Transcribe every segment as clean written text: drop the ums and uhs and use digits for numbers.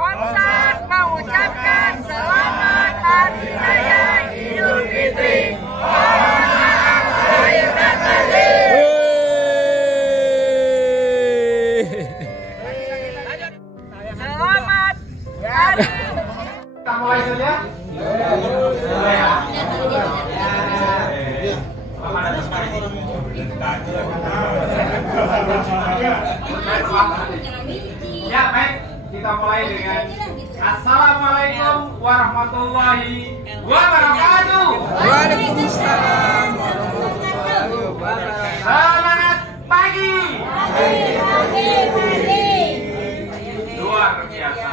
Komsat mengucapkan selamat Hari Raya Idul Fitri. Mohon maaf lahir dan batin. Selamat Hari. Kita mulai saja. Ya, baik. Kita mulai dengan Assalamualaikum warahmatullahi wabarakatuh. Waalaikumsalam warahmatullahi wabarakatuh. Selamat pagi. Luar biasa.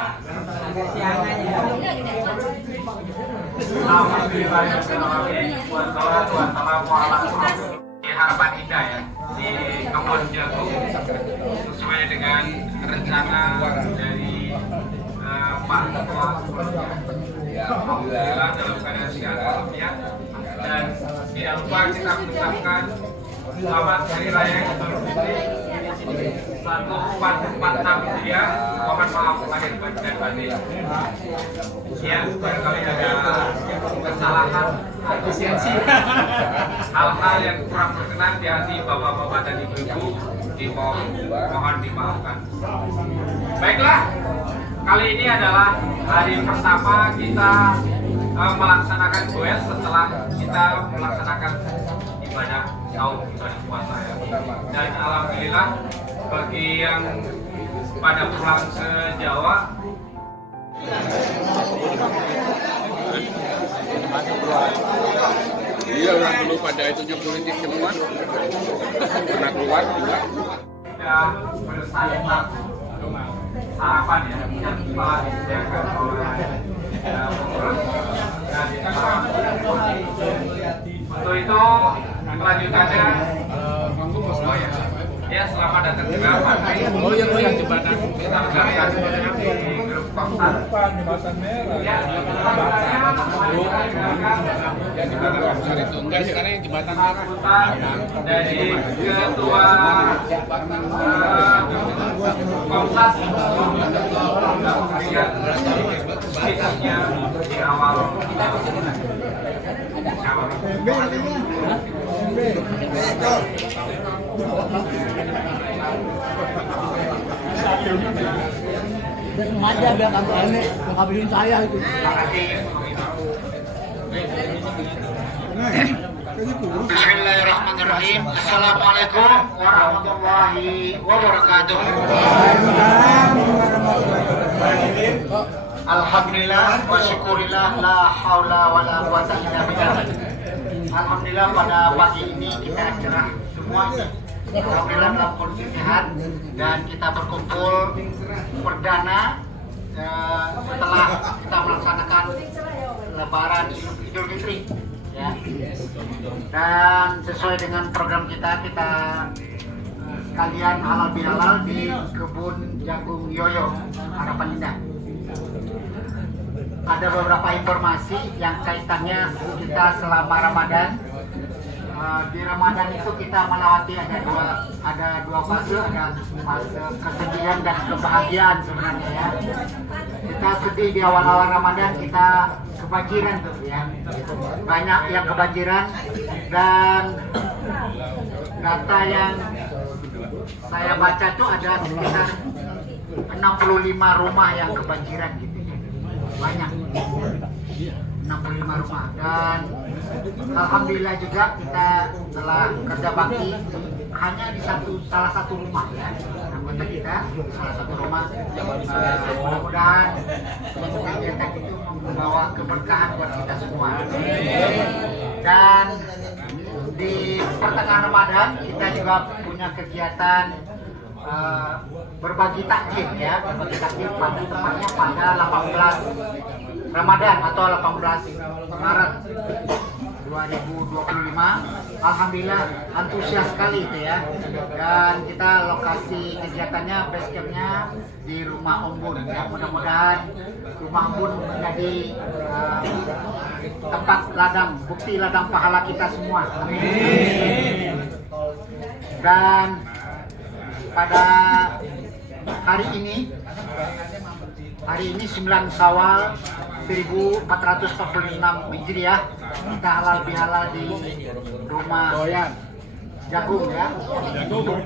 Harapan indah ya di kebun jagung sesuai dengan rencana dari Pak Ketua. Alhamdulillah dalam keadaan sehat walafiat, dan tidak lupa kita mengucapkan selamat Hari Raya Idul Fitri 1446 Hijriah. Mohon maaf lahir dan batin. Ya, barangkali ada kesalahan, efisiensi, hal-hal yang kurang berkenan di hati bapak-bapak dan ibu-ibu, mohon dimaafkan. Baiklah, kali ini adalah hari pertama kita melaksanakan goes setelah kita melaksanakan ibadah saum, ibadah puasa ya. Dan alhamdulillah bagi yang pada pulang ke Jawa, Iya, orang dulu pada itunya politik semua pernah keluar juga. sudah bersantap sarapan ya, yang telah disediakan oleh pengurus. Dan untuk itu kelanjutannya ya, selamat datang juga Pak. Oh yang jembatan. Kita berangkat di grup Komsat. Ya, Yang jembatan Komsat itu enggak, sekarang yang jembatan dari Ketua Komsat dengan di awal Sengaja biar kamu ini menghabisin saya itu. Bismillahirrahmanirrahim. Assalamualaikum warahmatullahi wabarakatuh. Alhamdulillah wa syukurillah, la haula wa la quwata illa billah. Alhamdulillah pada pagi ini kita cerah semua. Alhamdulillah dalam kondisi sehat, dan kita berkumpul perdana setelah kita melaksanakan Lebaran Idul Fitri ya. Dan sesuai dengan program kita sekalian halal bihalal di kebun jagung Yoyo Harapan Indah. Ada beberapa informasi yang kaitannya kita selama Ramadan. Di Ramadan itu kita melewati ada dua fase, ada fase kesedihan dan kebahagiaan sebenarnya ya. Kita sedih di awal-awal Ramadan, kita kebanjiran tuh ya, banyak yang kebanjiran, dan data yang saya baca tuh ada sekitar 65 rumah yang kebanjiran gitu ya, banyak 65 rumah. Dan alhamdulillah juga kita telah kerja bakti hanya di salah satu rumah ya, anggota kita salah satu rumah. Mudah-mudahan kegiatan itu membawa keberkahan buat kita semua. Dan di pertengahan Ramadan kita juga punya kegiatan berbagi takjil ya, berbagi takjil pada tepatnya pada 18 Ramadan atau 18 Maret 2025. Alhamdulillah antusias sekali itu ya. Dan kita lokasi kegiatannya base campnya di Rumah Umbun ya. Mudah-mudahan Rumah Umbun menjadi tempat ladang, bukti ladang pahala kita semua. Amin. Dan pada hari ini hari ini 9 Syawal 1446 Hijriah. Kita halal bihalal di rumah jagung ya,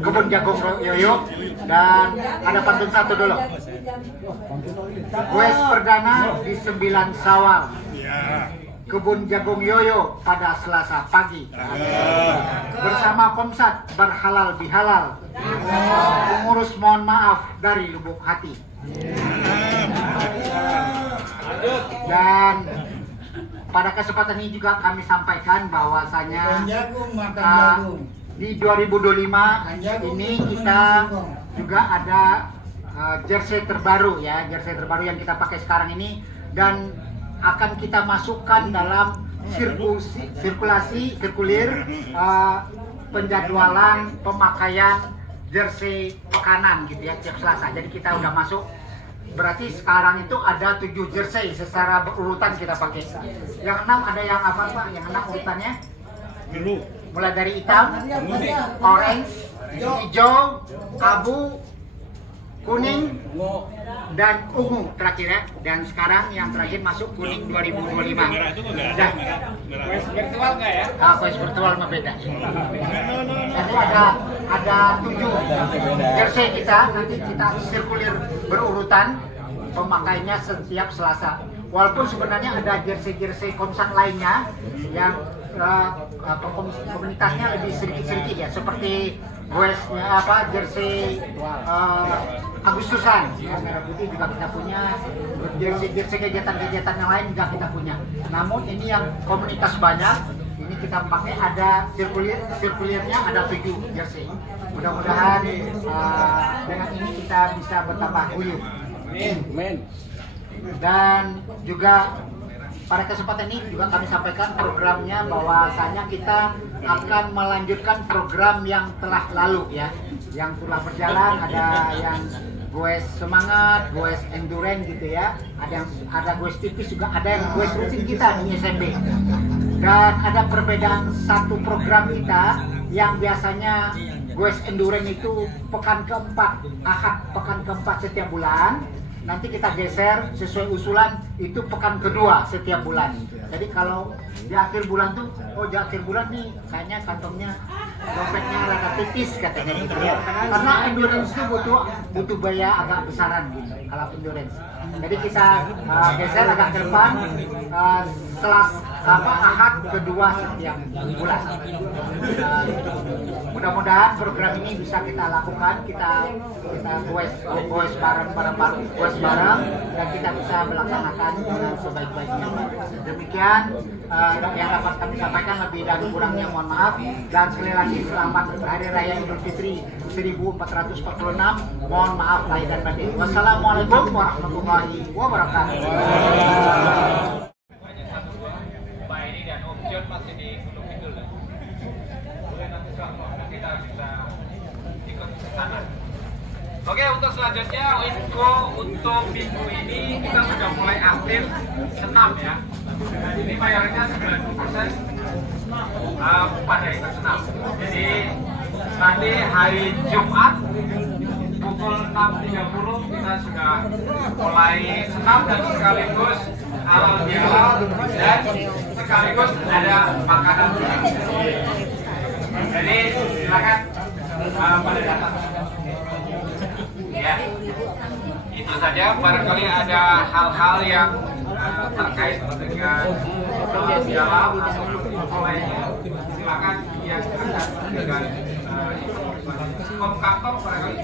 kebun jagung Yoyo, dan ada pantun satu dulu. Goes perdana di 9 Syawal, kebun jagung Yoyo pada Selasa pagi. Bersama Komsat berhalal bihalal, pengurus mohon maaf dari lubuk hati. Dan pada kesempatan ini juga kami sampaikan bahwasanya di 2025 ini kita juga ada jersey terbaru ya, jersey terbaru yang kita pakai sekarang ini, dan akan kita masukkan dalam sirkulir penjadwalan pemakaian jersey pekanan gitu ya, tiap Selasa. Jadi kita udah masuk, berarti sekarang itu ada 7 jersey secara berurutan kita pakai. Yang 6 ada yang apa Pak? Yang 6 urutannya? Mulai dari hitam, orange, hijau, abu, kuning, dan ungu terakhir ya. Dan sekarang yang terakhir masuk kuning 2025. Dah. Quest virtual nggak ya? Quest virtual mah beda. Jadi ada 7 jersey kita, nanti kita sirkulir berurutan pemakainya setiap Selasa. Walaupun sebenarnya ada jersey Komsat lainnya yang komunitasnya lebih sedikit ya, seperti goesnya jersey Agustusan ya, merah putih juga kita punya, jersey kegiatan-kegiatan yang lain juga kita punya. Namun ini yang komunitas banyak, ini kita pakai ada sirkulirnya ada 7 jersey. Mudah-mudahan dengan ini kita bisa bertambah guyup. Amin. Dan juga pada kesempatan ini juga kami sampaikan programnya, bahwasanya kita akan melanjutkan program yang telah lalu ya, yang telah berjalan. Ada yang goes semangat, goes endurance gitu ya, ada goes tipis juga, ada yang goes rutin kita di SMP. Dan ada perbedaan satu program kita yang biasanya goes endurance itu pekan keempat, Ahad pekan keempat setiap bulan. Nanti kita geser sesuai usulan itu pekan kedua setiap bulan. Jadi kalau di akhir bulan tuh, di akhir bulan nih kayaknya kantongnya, dompetnya rada tipis katanya gitu ya. Karena endurance itu butuh biaya agak besaran gitu kalau endurance. Jadi kita geser agak ke depan, Ahad kedua setiap bulan. Mudah-mudahan program ini bisa kita lakukan, kita goes bareng dan kita bisa melaksanakan dengan sebaik-baiknya. Demikian yang dapat kami sampaikan, lebih dan kurangnya mohon maaf, dan sekali lagi selamat Hari Raya Idul Fitri 1446. Mohon maaf lahir dan batin. Wassalamualaikum warahmatullahi wabarakatuh. Pak ini dan Om John masih di Gunung Kidul kan? Boleh nanti suatu waktu kita bisa ikut ke sana. Oke, untuk selanjutnya info untuk minggu ini kita sudah mulai aktif senam ya. Ini mayoritas 90% pada ikut senam. Jadi nanti hari Jumat pukul 6.30 kita sudah mulai senam dan sekaligus halal bihalal dan sekaligus ada makanan. Jadi silakan pada datang. Ya, itu saja. Barangkali ada hal-hal yang terkait dengan halal bihalal atau lainnya, silakan yang akan dengan kantor barangkali.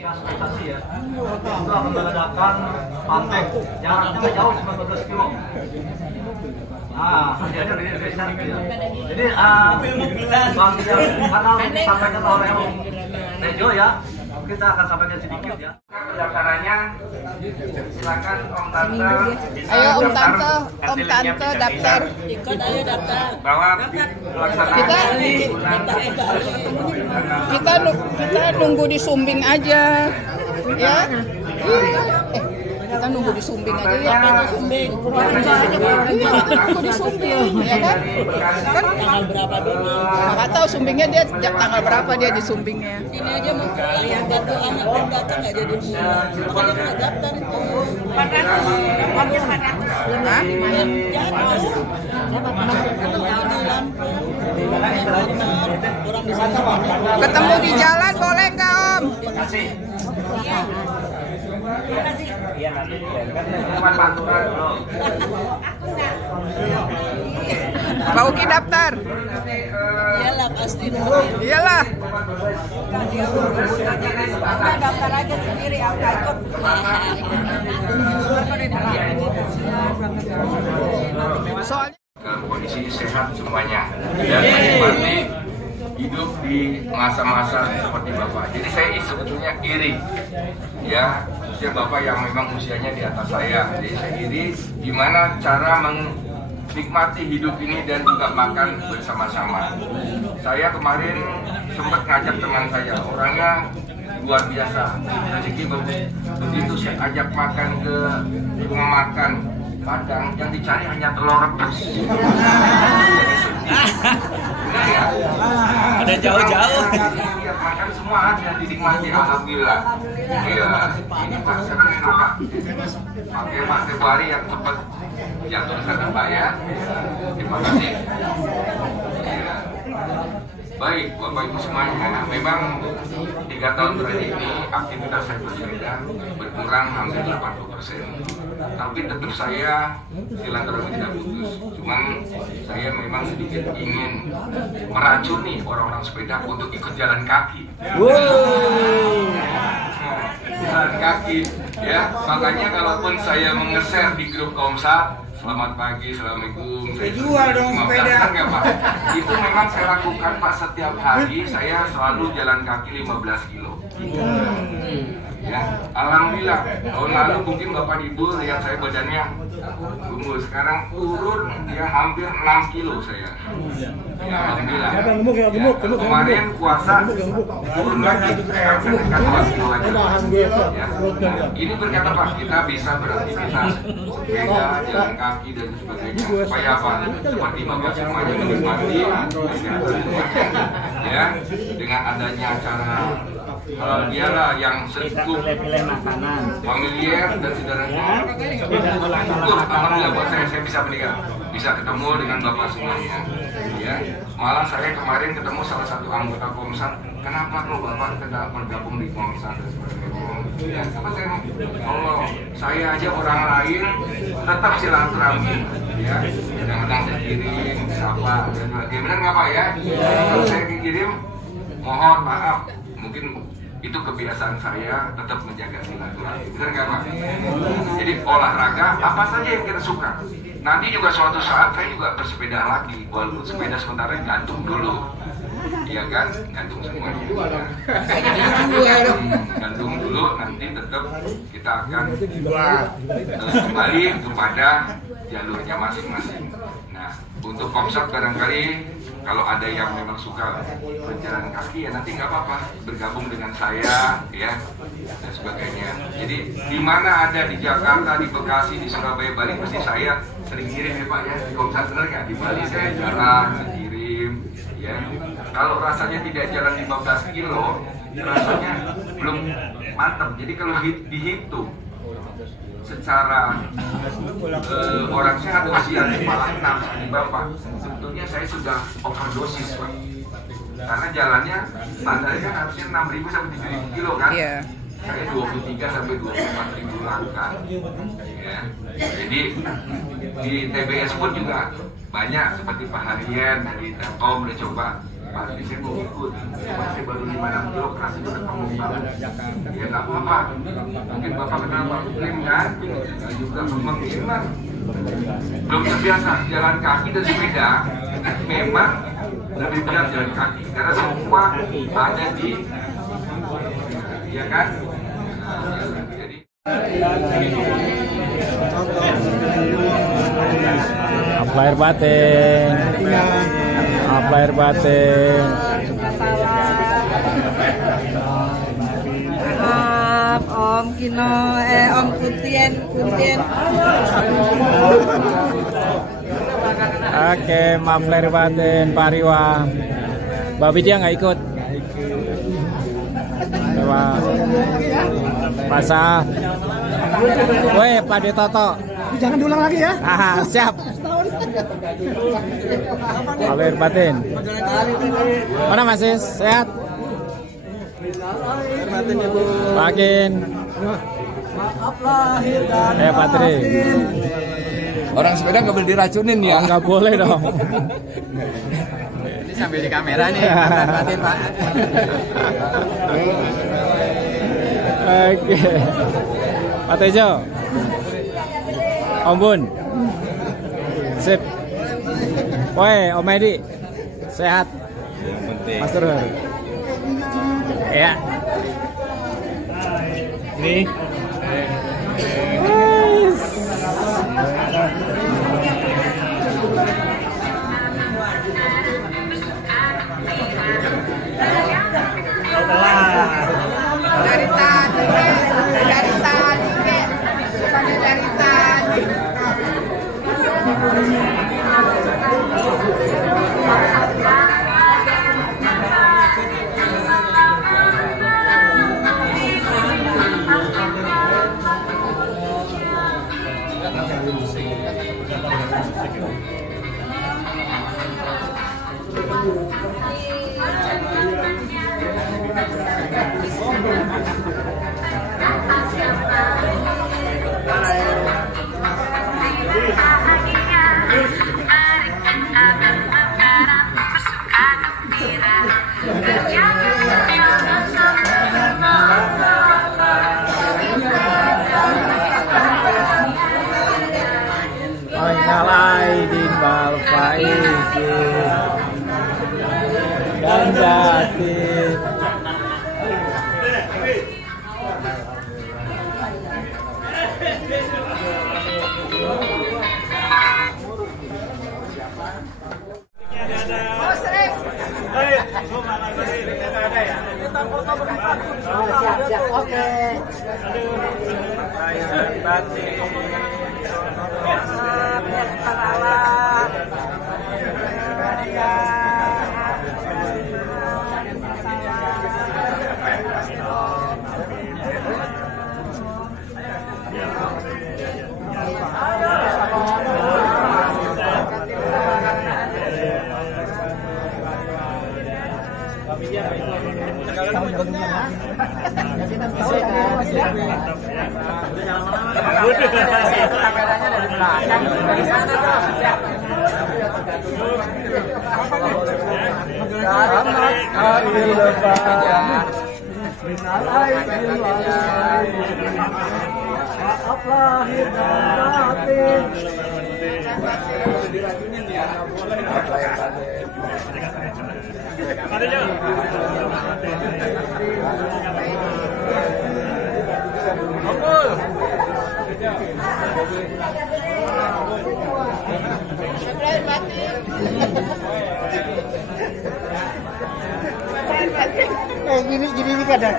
Transportasi ya, itu akan mengadakan pantek jaraknya jauh 19 kilo. Jadi desa gitu ya. Jadi karena disampaikan oleh Om Rejo ya, kita akan sampaikan sedikit ya. Pendaftarannya silakan Om Tante. Ayo Om Tante daftar. Ikut ayo daftar. Bahwa pelaksanaan Kita nunggu di Sumbing aja, ya. kita nunggu di Sumbing aja ya. Sumbing. Nunggu di Sumbing, ya kan? Kan Tanggal berapa dulu? nggak tahu Sumbingnya dia tanggal berapa dia di Sumbingnya. Ini aja mau pulang yang bantu anak dan datang nggak jadi pulang. Makanya nggak daftar itu. 400. Hah? Orang di sana Ketemu di jalan boleh nggak Om? Mbak Uki daftar? iyalah pasti. Iyalah. Kita daftar aja sendiri, aku ikut. Soalnya dalam kondisi sehat semuanya dan menikmati hidup di masa-masa seperti Bapak. Jadi saya sebetulnya iri, ya, usia Bapak yang memang usianya di atas saya. Jadi saya iri gimana cara menikmati hidup ini dan juga makan bersama-sama. Saya kemarin sempat ngajak teman saya, orangnya luar biasa, rezeki bagus. Begitu saya ajak makan ke rumah makan Padang, yang dicari hanya telur rebus. Jadi sedih. Benar ya? Ada jauh-jauh. Iya, makan semua ada dinikmati, alhamdulillah. Iya, ini Pak Sekretari Pak. Pakai Pak Februari yang cepat jatuh di sana Pak ya. Terima kasih. Iya. Baik, Bapak Ibu semuanya, memang 3 tahun terakhir ini aktivitas saya bersepeda berkurang hampir 80%. Tapi tetap saya silaturahmi tidak putus. Cuman saya memang sedikit ingin meracuni orang-orang sepeda untuk ikut jalan kaki. Jalan kaki, ya. Makanya kalaupun saya mengeser di grup Komsat, selamat pagi, assalamualaikum. Saya jual dong sepeda. Enggak, Pak. Itu memang saya lakukan Pak setiap hari. Saya selalu jalan kaki 15 kilo. Ya, alhamdulillah. Tahun lalu mungkin Bapak Ibu lihat saya badannya gemuk. Sekarang turun ya hampir 6 kilo saya. Ya, alhamdulillah. Ya, kemarin puasa turun lagi. Sekarang saya dekat 2 kilo lagi. Ya. Ini berkat apa? Kita bisa beraktivitas sepeda, jalan kaki dan sebagainya. Supaya apa? Seperti Bapak semuanya menikmati kesehatan semuanya. Ya, dengan adanya acara halal bihalal yang cukup familiar dan sederhana. Alhamdulillah buat saya bisa meninggal, bisa ketemu dengan Bapak semuanya. Ya, malah saya kemarin ketemu salah satu anggota Komsat. Kenapa kok Bapak tidak bergabung di Komsat dan sebagainya? Ya, apa saya aja orang lain tetap silaturahmi. Ya, kadang-kadang saya kirim, sapa dan sebagainya. Benar nggak Pak ya? Kalau saya kirim, mohon maaf, mungkin itu kebiasaan saya tetap menjaga silaturahmi. Benar nggak Pak? Jadi olahraga apa saja yang kita suka. Nanti juga suatu saat saya juga bersepeda lagi, walaupun sepeda sementara gantung dulu. Iya kan? Gantung semuanya. Gantung dulu, nanti tetap kita akan kembali kepada jalurnya masing-masing. Nah, untuk Komsat barangkali kalau ada yang memang suka berjalan kaki ya nanti nggak apa-apa bergabung dengan saya ya dan sebagainya. Jadi di mana ada di Jakarta, di Bekasi, di Surabaya, Bali pasti saya sering kirim ya Pak ya di Komsat, benar nggak? Di Bali saya jalan, saya kirim ya. Kalau rasanya tidak jalan 15 kilo rasanya belum mantap. Jadi kalau dihitung secara orang sehat usia malah 6 di Bapak, sebetulnya saya sudah overdosis Pak. Karena jalannya standarnya harusnya 6.000 sampai 7.000 kilo kan? Yeah. Saya 23 sampai 24.000 langkah. Ya. Jadi di TBS pun juga banyak seperti Pak Harian dari Telkom udah coba. Pak, ini saya mau ikut, saya baru 5-6 kilo, keras itu udah panggung banget. Ya nggak apa-apa, mungkin Bapak kenal Pak Muslim kan, juga pemenggilan. Belum terbiasa jalan kaki dan sepeda, memang lebih berat jalan kaki, karena semua ada di, ya kan? Jadi Air batin. Air batin. Maaf Om, Om Kino, Om Kuntien. Oke, maaf lahir batin Pak Riwa. Mbak Widya nggak ikut. Pak Saf. Woi, Pak Detoto. Jangan diulang lagi ya. Siap. Lahir batin. Mana Mas Sis? Sehat? Makin. Pak Tri. Orang sepeda nggak boleh diracunin ya? Nggak boleh dong. Ini sambil di kamera nih, batin Pak. Oke. Pak Tejo. Om Bun. Sip. Woi, Om Edi. Sehat. Mas Turun. Ya. Nih. Dari tadi, bukannya dari tadi. Dan batin. Siap, oke. Kameranya dari belakang. Dari sana dong. Maaf lahir dan batin. Gini kadang.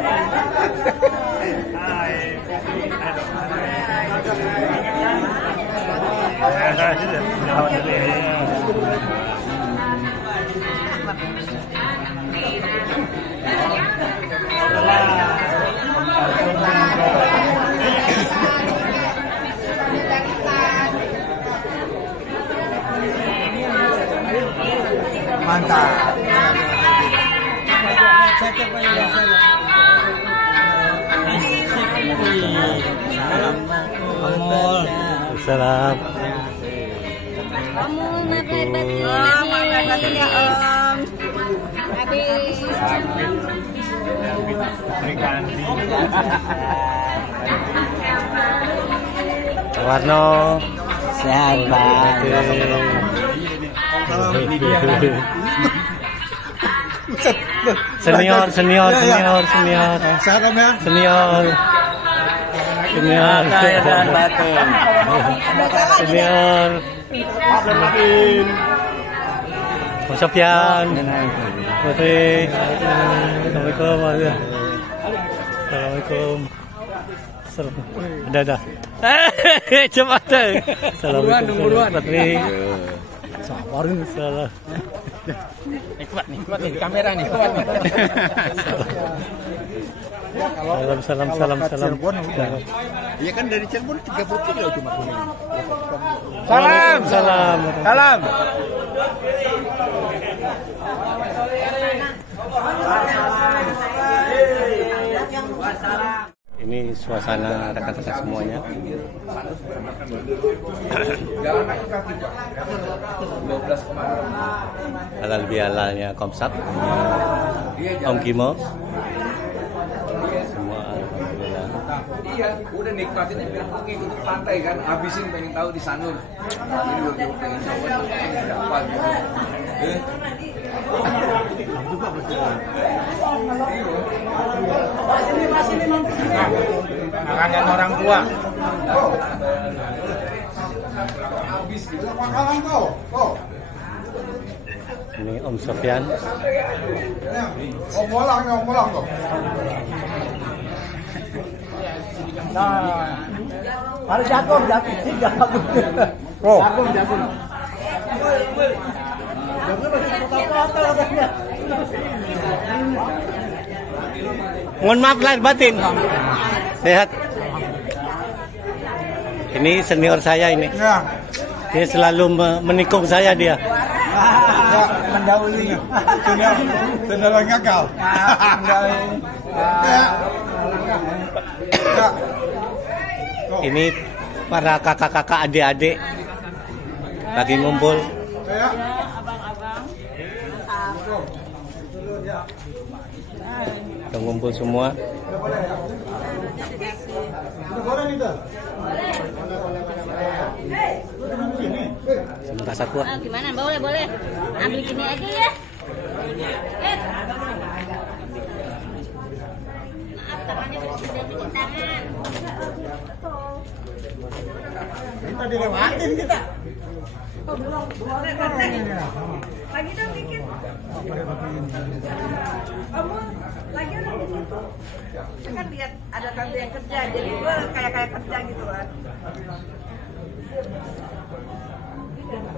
Mantap. Salam. Batin ya Om. Habis. Warno. Sehat Pak. Senior. Sehat Om ya. Senior. Dan batin. Senior. Mas Sofyan. Putri. Assalamualaikum. Assalamualaikum. Ada. Cepat deh. Assalamualaikum warahmatullahi wabarakatuh. Sabarin salah. Kuat nih di kamera nih. Salam. Iya kan dari Cirebon 30 kilo cuma kuning. Salam. Ini suasana rekan-rekan semuanya. Halal bihalalnya Komsat, Om Kimo. Semua alhamdulillah. Iya, udah nikmatin ngikut pantai kan, habisin pengen tahu di Sanur. Ini udah pengen coba dapat. Makanan orang tua. Ini Om Sofyan. Om molang tuh. Nah, ada jagung. Oh. Jagung. Mohon maaf lahir batin. Sehat. Ini senior saya ini. Ya. Dia selalu menikung saya dia. Ya, mendahului. Senior gagal. Ini para kakak-kakak adik-adik lagi ngumpul. Udah ngumpul semua. Sebentar satu. Gimana? Boleh. Ambil gini aja ya. Maaf, tangannya sudah bikin tangan. Kita dilewatin kita. Lagi dong dikit. Kamu lagi dong di situ. Saya kan lihat ada tante yang kerja, jadi gue kayak kerja gitu kan.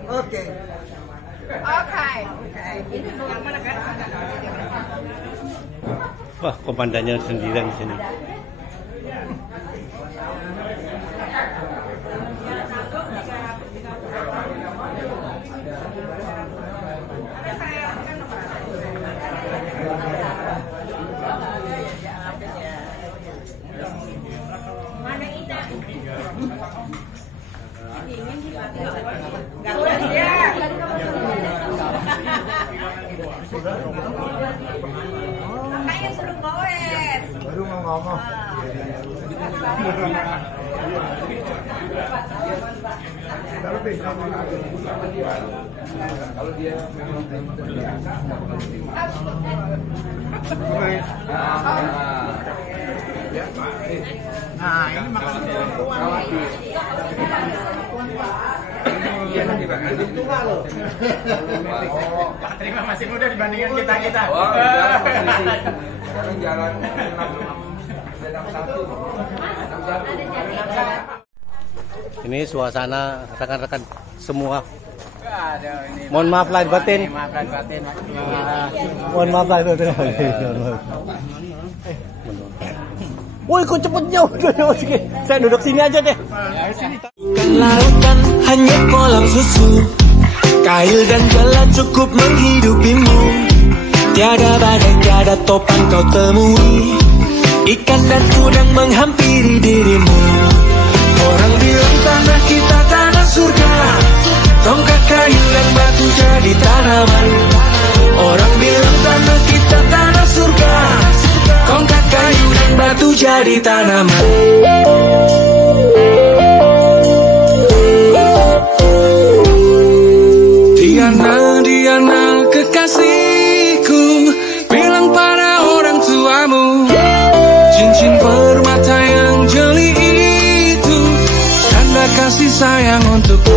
Oke. Ini yang mana kan? Wah, komandannya sendirian di sini. Makanya suruh goes. Baru mau ngomong. Kalau dia Nah, ini makan orang tua. iya nanti Pak. Pak Terima masih muda dibandingkan kita. Oh, sekarang jalan 61. Ini suasana rekan-rekan semua. Mohon maaf lahir batin. Mohon maaf lahir batin. Woi, kok cepet jauh. Saya duduk sini aja deh. Ikan lautan hanya kolam susu, kail dan jala cukup menghidupimu. Tiada badai, tiada topan kau temui, ikan dan udang menghampiri dirimu. Orang bilang tanah kita tanah surga, tongkat kayu dan batu jadi tanaman. Orang bilang tanah kita tanah surga, tongkat kayu dan batu jadi tanaman. Diana kekasihku, bilang pada orang tuamu, cincin permata yang jeli itu tanda kasih sayang untukku.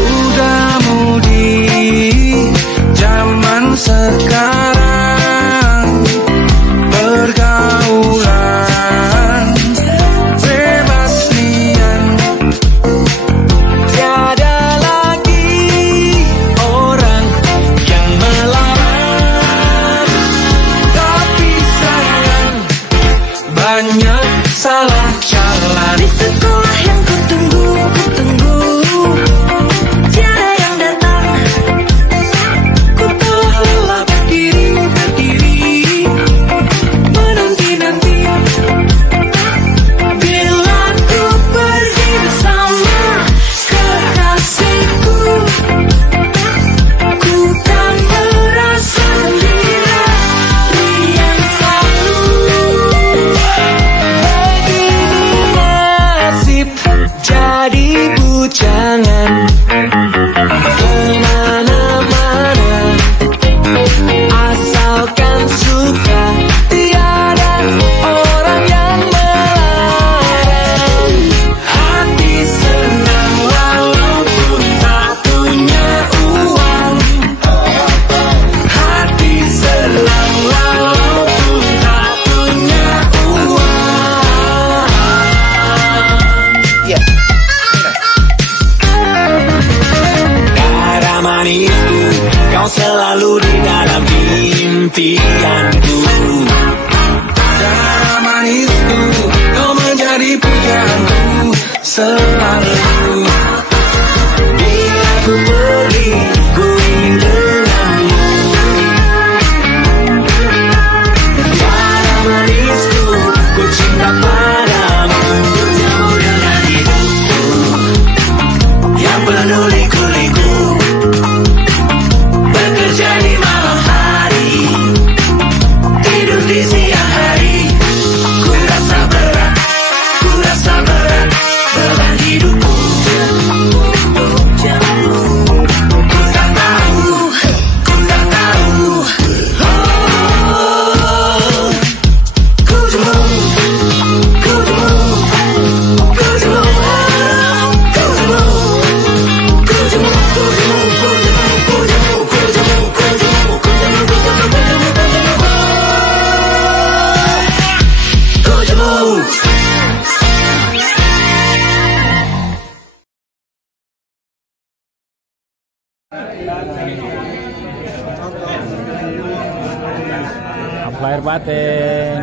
Muda-mudi zaman sekarang selalu di dalam impianku. Cara manisku, kau menjadi pujaanku selalu. Bila ku pergi, ku ingin denganmu. Cara manisku, ku cinta padamu. Bersama dengan hidupku yang penuh liku-liku. Bekerja di malam hari, tidur di siang hari. Ku rasa berat beban hidupku. Ku tak tahu, oh, ku jemu, Lahir batin,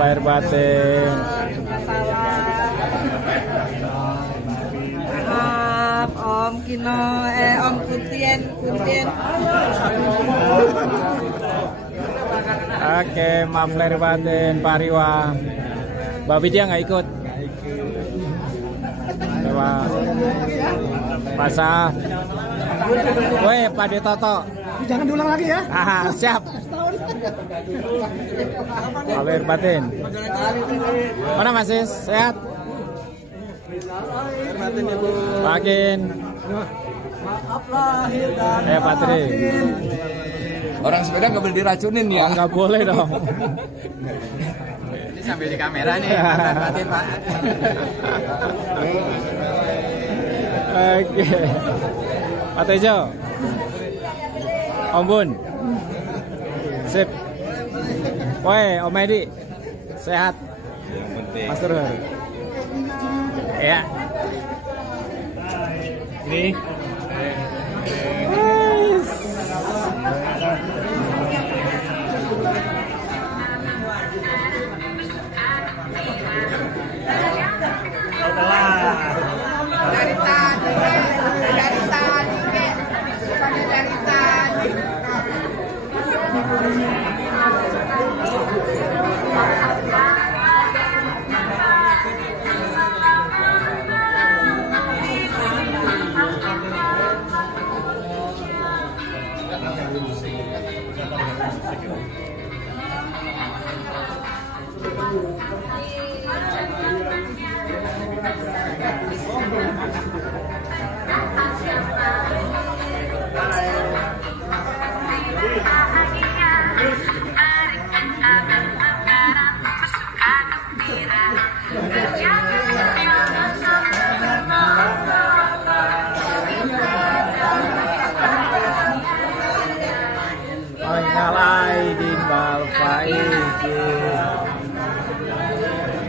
lahir batin. Maaf Om Kino, Om Kuntien. Oke, maaf lahir batin, Pak Riwa. Mbak Widya nggak ikut. Dewa. Pak Saf. Woi, Pak Detoto. Jangan diulang lagi ya. Siap. Lahir batin. Mana Mas Sis? Sehat? Makin. Pak Tri. Orang sepeda nggak boleh diracunin ya? Nggak boleh dong. Ini sambil di kamera nih. Batin, Pak. Oke. Pak Tejo. Om Bun. Sip. Woi, Om Edi. Sehat. Mas Turun. Ya. Ini.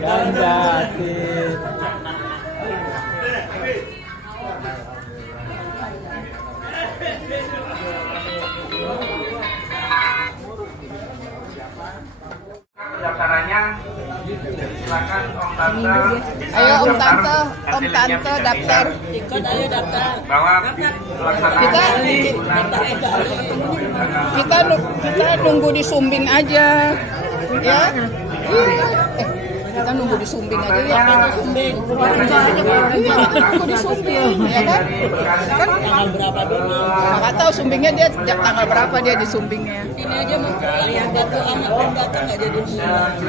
Dan batin. Pendaftarannya silakan Om Tante. Ayo Om Tante daftar. Ikut ayo daftar. Bahwa pelaksanaan Kita nunggu di Sumbing aja. Ya. Kita nunggu di Sumbing aja ya. Nunggu di Sumbing, ya kan? Kan tanggal berapa dulu? Nggak tahu Sumbingnya dia tanggal berapa dia di Sumbingnya. Ini aja yang batu anak belum datang nggak jadi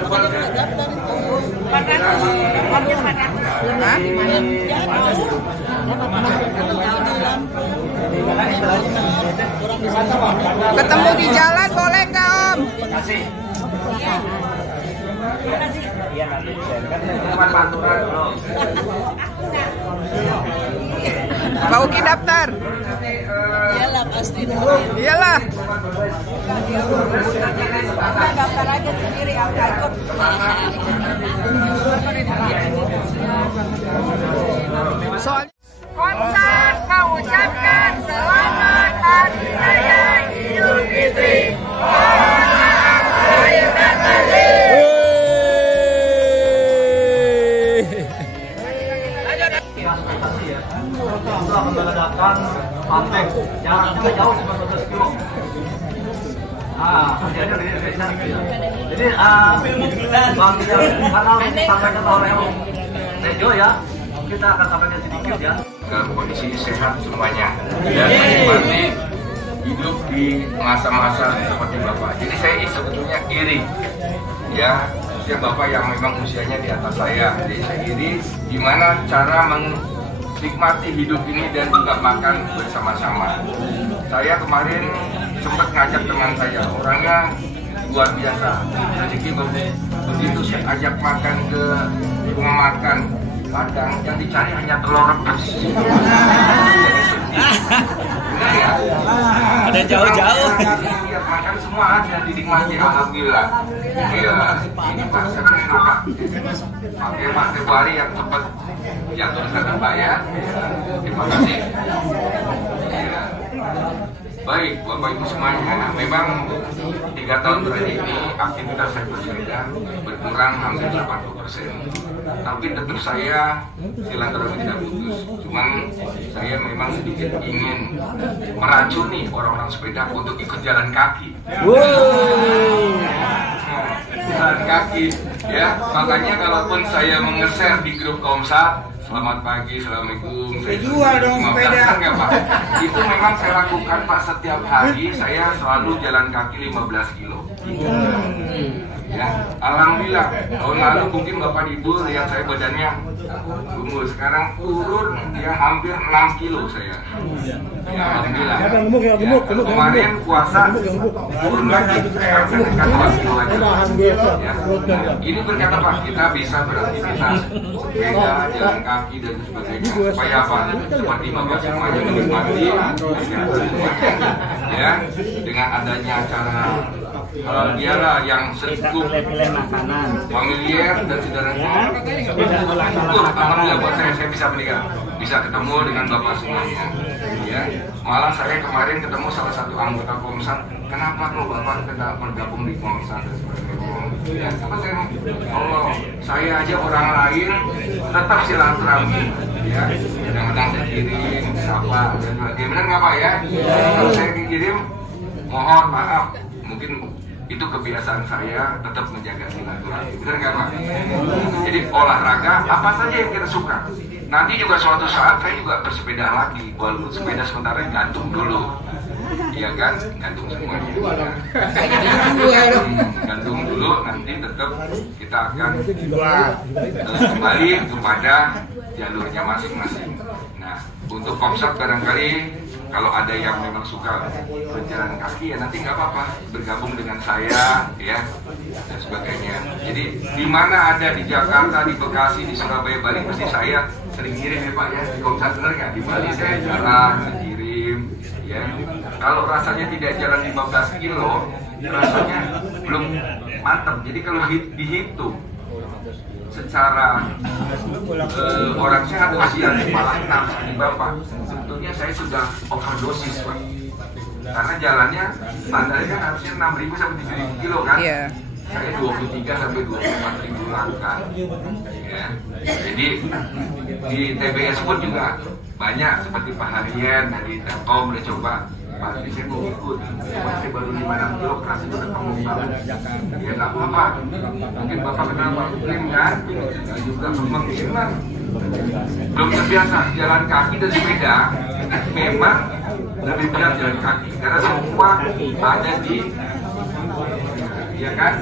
makanya nggak daftar itu 400. Ketemu di jalan boleh nggak Om? Iya nanti kan panturan dulu. Mbak Uki daftar. iyalah pasti Iyalah. daftar aja sendiri yang ikut Soalnya kontak mengucapkan selamat hari ekspektasi ya, itu akan meledakan sampai jaraknya nggak jauh, cuma 12 kilo. Kerjanya dari desa. Jadi bang karena sampaikan oleh Om Tejo ya, kita akan sampaikan sedikit ya. Dalam kondisi sehat semuanya dan menikmati hidup di masa-masa seperti Bapak. Jadi saya sebetulnya iri ya, usia Bapak yang memang usianya di atas saya. Jadi saya iri gimana cara menikmati hidup ini dan juga makan bersama-sama. Saya kemarin sempat ngajak teman saya, orangnya luar biasa, rezeki begitu saya ajak makan ke rumah makan Padang, yang dicari hanya telur rebus. Jadi sedih. Benar ya? Ada jauh-jauh. Lihat makan semua ada dinikmati, alhamdulillah. Iya, ini Pak, saya bersyukur Pak. Oke Pak Februari yang cepat jatuh ke Pak ya. Terima kasih. Iya. Baik, Bapak Ibu semuanya, memang 3 tahun terakhir ini aktivitas saya bersepeda berkurang hampir 80%. Tapi tentu saya silaturahmi tidak putus. Cuman saya memang sedikit ingin meracuni orang-orang sepeda untuk ikut jalan kaki. Jalan kaki, ya. Makanya kalaupun saya mengeser di grup Komsat, selamat pagi, assalamualaikum. Saya jual dong sepeda. Enggak Pak? Itu memang saya lakukan Pak setiap hari. Saya selalu jalan kaki 15 kilo. Ya, alhamdulillah. Tahun lalu mungkin Bapak Ibu lihat saya badannya gemuk. Sekarang turun ya hampir 6 kilo saya. Ya, alhamdulillah. Ya, kemarin puasa turun lagi. Sekarang saya dekat 2 kilo aja. Ya. Nah, ini berkata Pak, kita bisa beraktivitas sepeda, jalan kaki dan sebagainya. Supaya apa? Seperti Bapak semuanya menikmati ya, dengan adanya acara dialah yang cukup familiar dan sederhana. Alhamdulillah buat saya bisa menikah, bisa ketemu dengan Bapak semuanya. Ya, malah saya kemarin ketemu salah satu anggota Komsat. Kenapa kok Bapak tidak bergabung di Komsat dan sebagainya? Ya, apa Allah, saya aja orang lain tetap silaturahmi. Ya, kadang-kadang saya kirim, siapa dan sebagainya. Benar nggak Pak ya? Kalau saya kirim, mohon maaf. Mungkin itu kebiasaan saya tetap menjaga silaturahmi. Benar nggak Pak? Jadi olahraga apa saja yang kita suka. Nanti juga suatu saat saya juga bersepeda lagi. Walaupun sepeda sementara gantung dulu. Iya kan? Gantung semuanya. Gantung dulu, nanti tetap kita akan kembali kepada jalurnya masing-masing. Nah, untuk Komsat barangkali kalau ada yang memang suka berjalan kaki ya nanti nggak apa-apa bergabung dengan saya ya dan sebagainya. Jadi di mana ada di Jakarta, di Bekasi, di Surabaya, Bali pasti saya sering kirim ya Pak ya. Di Komsat benar nggak? Di Bali saya jalan kirim ya. Kalau rasanya tidak jalan 15 kilo rasanya belum mantap. Jadi kalau dihitung secara orang sehat usia malah 6 di Bapak, sebetulnya saya sudah overdosis Pak. Karena jalannya standarnya harusnya 6.000 sampai 7.000 kilo kan? Yeah. Saya 23 sampai 24.000 langkah. Ya. Jadi di TBS pun juga banyak seperti Pak Harian dari Telkom udah coba. Pak, saya mau ikut, cuma saya baru 5-6 kilo, kerasa udah ketemu Pak. Ya nggak apa-apa, mungkin Bapak kenal Pak Muslim kan, juga kemungkinan belum terbiasa jalan kaki dan sepeda, memang lebih berat jalan kaki, karena semua ada di, ya kan,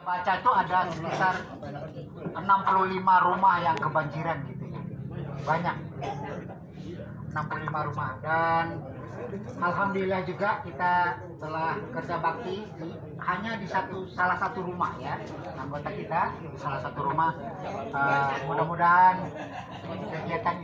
Baca itu ada sekitar 65 rumah yang kebanjiran gitu ya. Banyak. 65 rumah, dan alhamdulillah juga kita telah kerja bakti hanya di salah satu rumah ya, anggota kita salah satu rumah. Mudah-mudahan kegiatan